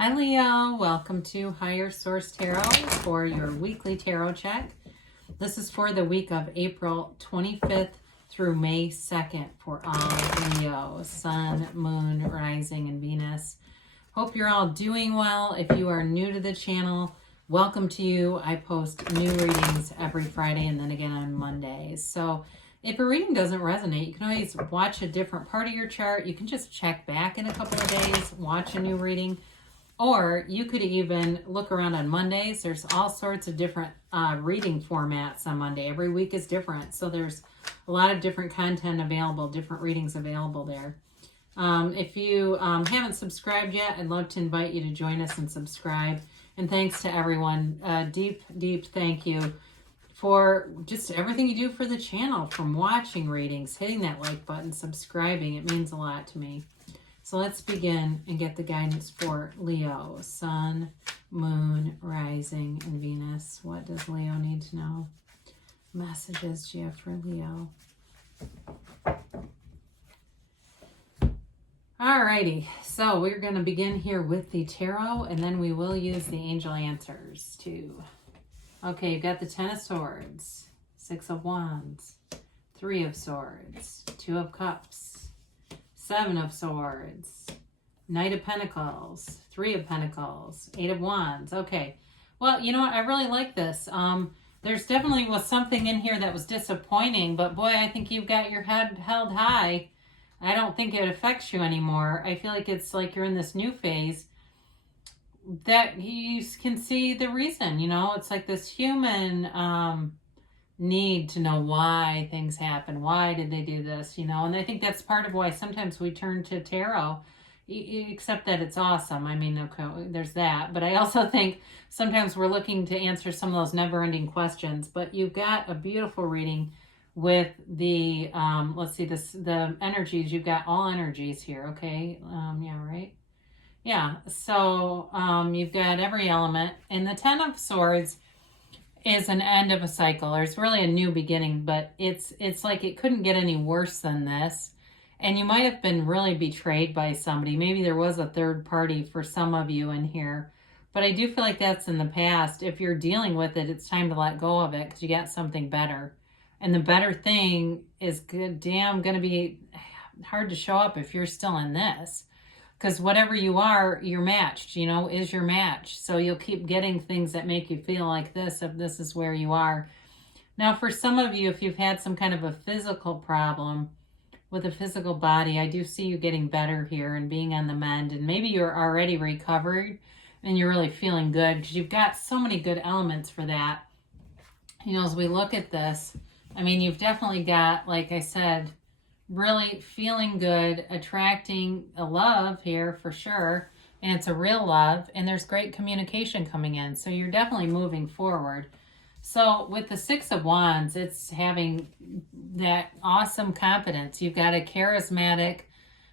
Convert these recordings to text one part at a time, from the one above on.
Hi Leo, welcome to Higher Source Tarot for your weekly tarot check. This is for the week of April 25th through May 2nd for all Leo, Sun, Moon, Rising, and Venus. Hope you're all doing well. If you are new to the channel, welcome to you. I post new readings every Friday and then again on Mondays. So if a reading doesn't resonate, you can always watch a different part of your chart. You can just check back in a couple of days, watch a new reading. Or you could even look around on Mondays. There's all sorts of different reading formats on Monday. Every week is different. So there's a lot of different content available, different readings available there. If you haven't subscribed yet, I'd love to invite you to join us and subscribe. And thanks to everyone. Deep thank you for just everything you do for the channel, from watching readings, hitting that like button, subscribing. It means a lot to me. So let's begin and get the guidance for Leo, Sun, Moon, Rising, and Venus. What does Leo need to know? Messages do you have for Leo? Alrighty, so we're going to begin here with the tarot, and then we will use the angel answers too. Okay, you've got the Ten of Swords, Six of Wands, Three of Swords, Two of Cups, Seven of Swords, Knight of Pentacles, Three of Pentacles, Eight of Wands. Okay, well, you know what? I really like this. There's definitely was something in here that was disappointing, but boy, I think you've got your head held high. I don't think it affects you anymore. I feel like it's like you're in this new phase that you can see the reason, you know? It's like this human need to know why things happen. Why did they do this, you know? And I think that's part of why sometimes we turn to tarot, except that it's awesome. I mean, okay, there's that. But I also think sometimes we're looking to answer some of those never-ending questions. But you've got a beautiful reading with the, let's see, the energies. You've got all energies here, okay? Yeah, right? Yeah, so you've got every element. And the Ten of Swords is an end of a cycle, or it's really a new beginning, but it's like it couldn't get any worse than this. And you might have been really betrayed by somebody. Maybe there was a third party for some of you in here, but I do feel like that's in the past. If you're dealing with it, it's time to let go of it because you got something better. And the better thing is damn going to be hard to show up if you're still in this. Because whatever you are, you're matched, you know, is your match. So you'll keep getting things that make you feel like this, if this is where you are. Now, for some of you, if you've had some kind of a physical problem with a physical body, I do see you getting better here and being on the mend. And maybe you're already recovered and you're really feeling good because you've got so many good elements for that. You know, as we look at this, I mean, you've definitely got, like I said, really feeling good, attracting a love here for sure, and it's a real love, and there's great communication coming in, so you're definitely moving forward. So with the Six of Wands, it's having that awesome confidence. You've got a charismatic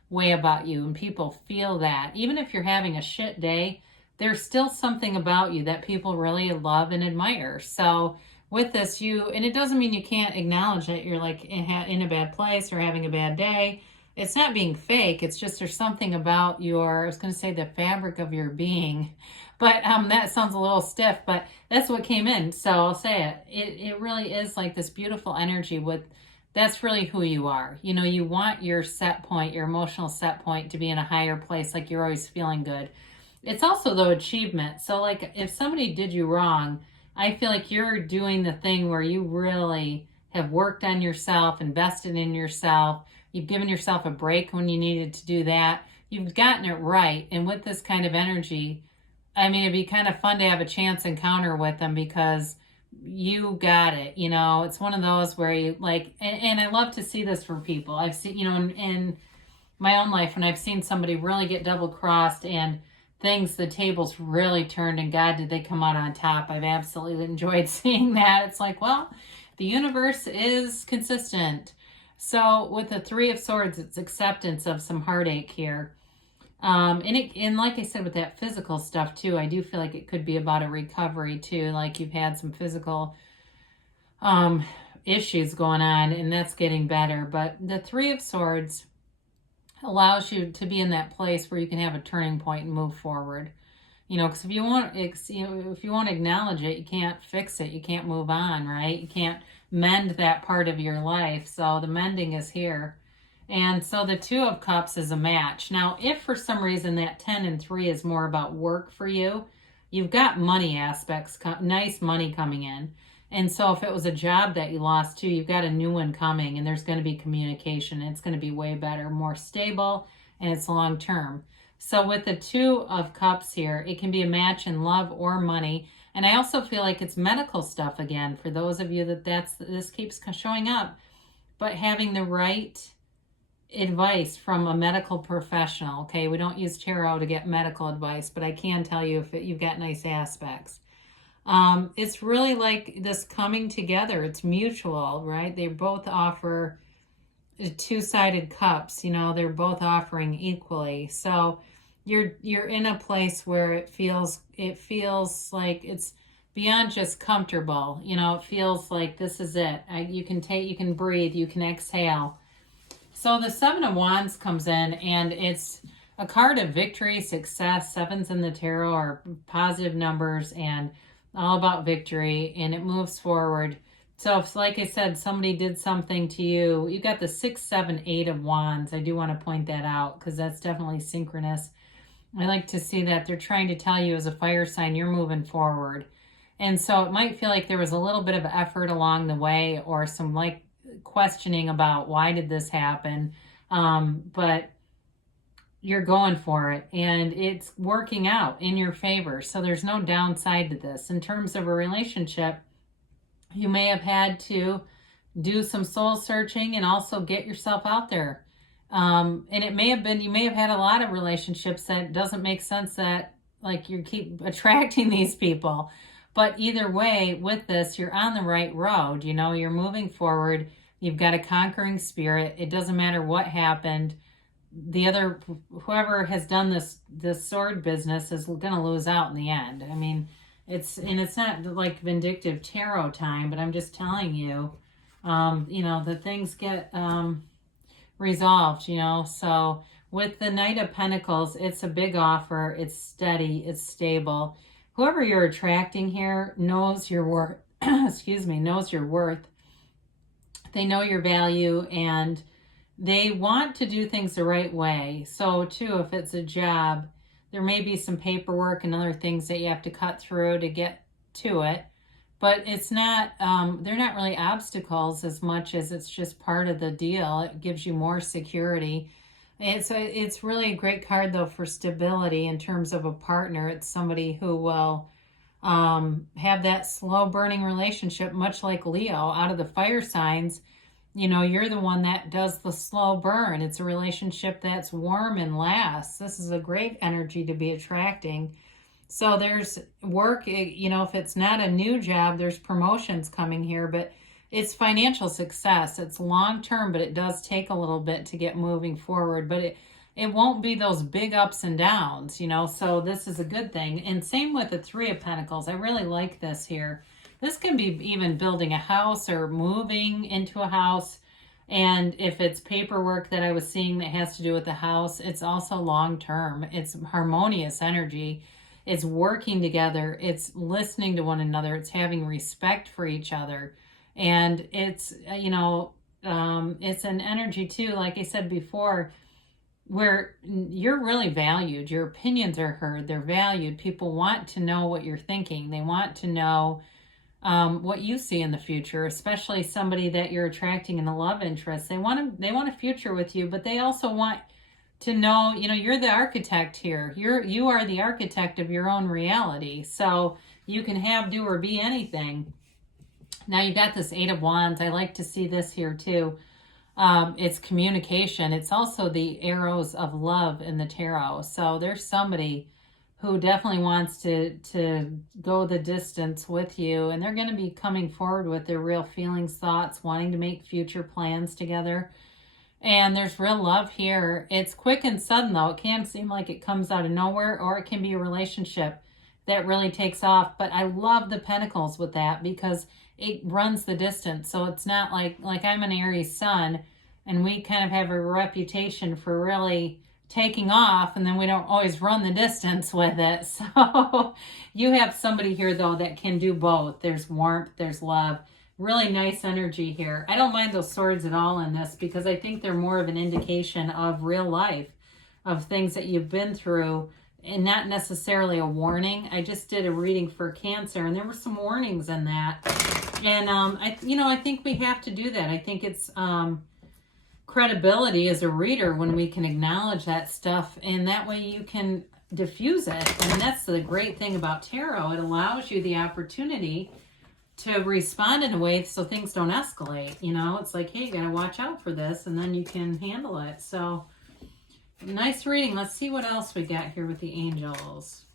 way about you, and people feel that. Even if you're having a shit day, there's still something about you that people really love and admire. So with this, and it doesn't mean you can't acknowledge that you're like in a bad place or having a bad day. It's not being fake. It's just there's something about I was going to say the fabric of your being, but that sounds a little stiff, but that's what came in. So I'll say it. It really is like this beautiful energy that's really who you are. You know, you want your set point, your emotional set point to be in a higher place, like you're always feeling good. It's also the achievement. So like if somebody did you wrong, I feel like you're doing the thing where you really have worked on yourself, invested in yourself. You've given yourself a break when you needed to do that. You've gotten it right. And with this kind of energy, I mean, it'd be kind of fun to have a chance encounter with them because you got it. You know, it's one of those where you like, and I love to see this for people. I've seen, you know, in my own life, when I've seen somebody really get double crossed and the tables really turned, and God, did they come out on top. I've absolutely enjoyed seeing that. It's like, well, the universe is consistent. So with the Three of Swords, it's acceptance of some heartache here. And like I said, with that physical stuff too, I do feel like it could be about a recovery too. Like you've had some physical issues going on, and that's getting better. But the Three of Swords allows you to be in that place where you can have a turning point and move forward. You know, because if you won't, if you won't acknowledge it, you can't fix it. You can't move on, right? You can't mend that part of your life. So the mending is here. And so the Two of Cups is a match. Now, if for some reason that 10 and 3 is more about work for you, you've got money aspects, nice money coming in. And so if it was a job that you lost too, you've got a new one coming, and there's going to be communication. And it's going to be way better, more stable, and it's long term. So with the Two of Cups here, it can be a match in love or money. And I also feel like it's medical stuff again, for those of you that this keeps showing up. But having the right advice from a medical professional, okay? We don't use tarot to get medical advice, but I can tell you if you've got nice aspects. It's really like this coming together. It's mutual, right? They both offer two-sided cups. You know, they're both offering equally. So you're in a place where it feels like it's beyond just comfortable. You know, it feels like this is it. You can breathe, you can exhale. So the Seven of Wands comes in, and it's a card of victory, success. Sevens in the tarot are positive numbers and all about victory, and it moves forward. So if, like I said, somebody did something to you, you got the 6, 7, 8 of Wands. I do want to point that out because that's definitely synchronous. I like to see that they're trying to tell you as a fire sign, you're moving forward. And so it might feel like there was a little bit of effort along the way, or some like questioning about why did this happen, but you're going for it, and it's working out in your favor. So there's no downside to this. In terms of a relationship, you may have had to do some soul searching and also get yourself out there. And it may have been, you may have had a lot of relationships that doesn't make sense, that like you keep attracting these people. But either way, with this, you're on the right road. You know, you're moving forward. You've got a conquering spirit. It doesn't matter what happened. Whoever has done this sword business is going to lose out in the end. I mean, it's not like vindictive tarot time, but I'm just telling you, you know, the things get resolved, you know. So with the Knight of Pentacles, it's a big offer. It's steady. It's stable. Whoever you're attracting here knows your worth. Excuse me, knows your worth. They know your value, and they want to do things the right way. So too, if it's a job, there may be some paperwork and other things that you have to cut through to get to it. But it's not, they're not really obstacles as much as it's just part of the deal. It gives you more security. It's really a great card, though, for stability in terms of a partner. It's somebody who will have that slow burning relationship, much like Leo. Out of the fire signs, you know, you're the one that does the slow burn. It's a relationship that's warm and lasts. This is a great energy to be attracting. So there's work, you know, if it's not a new job, there's promotions coming here, but it's financial success. It's long term, but it does take a little bit to get moving forward. But it won't be those big ups and downs, you know, so this is a good thing. And same with the Three of Pentacles. I really like this here. This can be even building a house or moving into a house. And if it's paperwork that I was seeing that has to do with the house, it's also long term. It's harmonious energy. It's working together. It's listening to one another. It's having respect for each other. And it's, you know, it's an energy too, like I said before, where you're really valued. Your opinions are heard. They're valued. People want to know what you're thinking. They want to know what you see in the future, especially somebody that you're attracting in the love interest. They want a future with you, but they also want to know, you know, you're the architect here. You are the architect of your own reality. So you can have, do, or be anything. Now you got this Eight of Wands. I like to see this here too. It's communication. It's also the arrows of love in the tarot. So there's somebody who definitely wants to go the distance with you, and they're going to be coming forward with their real feelings, thoughts, wanting to make future plans together. And there's real love here. It's quick and sudden, though. It can seem like it comes out of nowhere, or it can be a relationship that really takes off. But I love the Pentacles with that, because it runs the distance. So it's not like I'm an Aries sun, and we kind of have a reputation for really taking off, and then we don't always run the distance with it. So you have somebody here though that can do both. There's warmth, there's love, really nice energy here. I don't mind those swords at all in this because I think they're more of an indication of real life, of things that you've been through, and not necessarily a warning. I just did a reading for Cancer, and there were some warnings in that. And I think we have to do that. I think it's credibility as a reader when we can acknowledge that stuff, and that way you can diffuse it. And that's the great thing about tarot. It allows you the opportunity to respond in a way so things don't escalate. It's like, hey, you gotta watch out for this, and then you can handle it. So nice reading. Let's see what else we got here with the angels.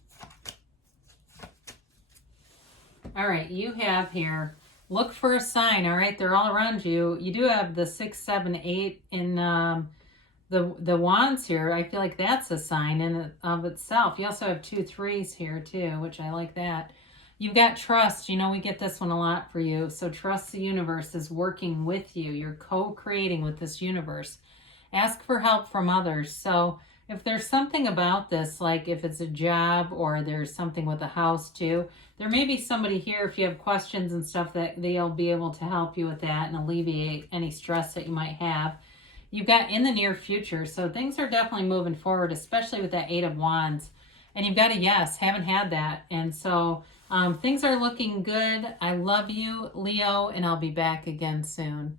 All right, you have here, look for a sign. All right, they're all around you. You do have the 6, 7, 8 in the wands here. I feel like that's a sign in of itself. You also have 2 3s here too, which I like that. You've got trust. We get this one a lot for you. So trust the universe is working with you. You're co-creating with this universe. Ask for help from others. So if there's something about this, like if it's a job or there's something with a house too, there may be somebody here, if you have questions and stuff, that they'll be able to help you with that and alleviate any stress that you might have. You've got in the near future. So things are definitely moving forward, especially with that 8 of Wands. And you've got a yes, haven't had that. And so things are looking good. I love you, Leo, and I'll be back again soon.